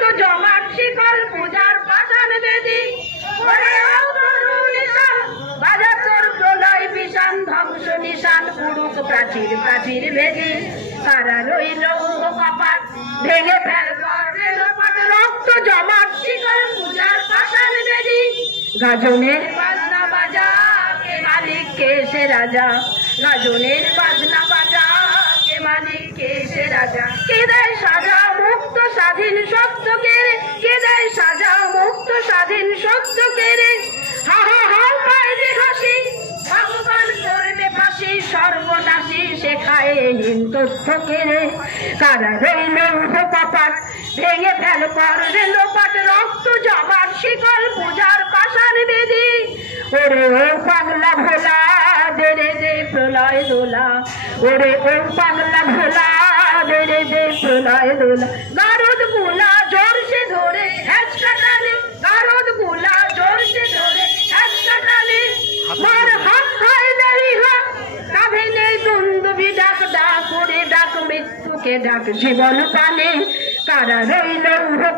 তো জমাট শিকল পূজার পাষাণ বেদি বাজার তোর প্রলয় বিষাণ ধ্বংস নিশান পুরুষ প্রাচীর প্রাচীর ভেদি কারা রইল কপাট ভেঙে ফেল রক্ত জমাট শিকল পূজার পাষাণ বেদি গাজনের বাজনা বাজা কে মালিক কে সে রাজা গাজনের বাজনা বাজা কে মালিক কে সে রাজা কে দেয় সাজা মুক্ত স্বাধীন সত্য কেড়ে কে দেয় সাজা মুক্ত স্বাধীন সত্য কেড়ে হা হা হা পায়রে হাসি ভগবান করবে ফাঁসি সর্বনাশী শেখায় হীন তথ্য কেড়ে কারা রইল কপাট ভেঙে ফেল কর রেলোপাট রক্ত জমাট শিকল পূজার পাষাণ বেদি ওরে ও পাগলা ভোলা দেরে দে প্রলয় দোলা ওরে ও পাগলা ভোলা দেরে দে প্রলয় দোলা গারদ গুলা জোর সে ধরে হ্যাচকা টানে গারদ গুলা জোর সে ধরে হ্যাচকা টানে মার হাত হায় দাঁড়ি হাত কাঁধে নেই দুন্দুবি ডাক ডাক করে ডাক মৃত্যুকে ডাক জীবন পানে কারা রইল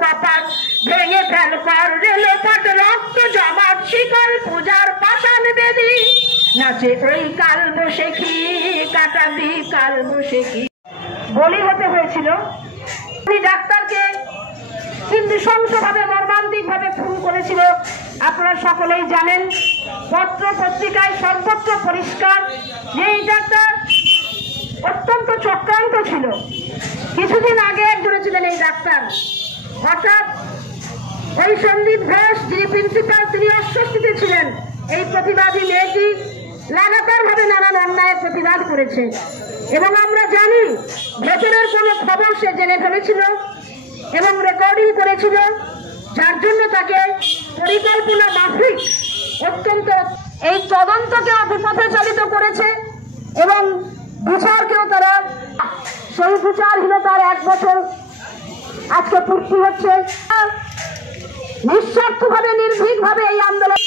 কপাট ভেঙে ফেল কর রেলোপাট রক্ত জমাট শিকল পূজার পাষাণ বেদি নাচে ওই কাল বসে কি কাটাবি কাল বসে কি বলি হতে হয়েছিল ডাক্তারকে কিন্তু নৃশংসভাবে মর্মান্তিক ভাবে খুন করেছিল। আপনারা সকলেই জানেন, পত্র পত্রিকায় সর্বত্র পরিষ্কার যে এই ডাক্তার অত্যন্ত চক্রান্ত ছিল। কিছুদিন আগে একজনে ছিলেন এই ডাক্তার, হঠাৎ ওই সন্দীপ ঘোষ যিনি প্রিন্সিপাল তিনি অস্বস্তিতে ছিলেন। এই প্রতিবাদী মেয়েটি লাগাতার ভাবে নানান অন্যায়ের প্রতিবাদ করেছে এবং আমরা জানি ভেতরের কোনো খবর সে জেনে ফেলেছিল এবং রেকর্ডিং করেছিল, যার জন্য তাকে পরিকল্পনা মাফিক অত্যন্ত এই তদন্তকেও বিপথে চালিত করেছে এবং বিচারকেও তারা সেই বিচারহীনতার 1 বছর আজকে পূর্তি হচ্ছে। নিঃস্বার্থভাবে নির্ভীকভাবে এই আন্দোলন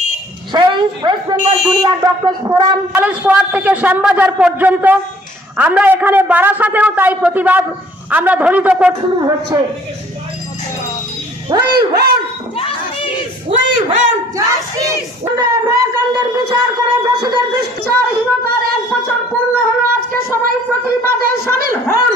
সেই West Bengal junior doctors forum college square থেকে শ্যামবাজার পর্যন্ত আমরা এখানে বারাসাতেও তাই প্রতিবাদ আমরা ধ্বনিত করতে হচ্ছে। বিচার করে দোষীদের বিচারহীনতার 1 বছর পূর্ণ হলো। আজকে সবাই প্রতিবাদে সামিল হন।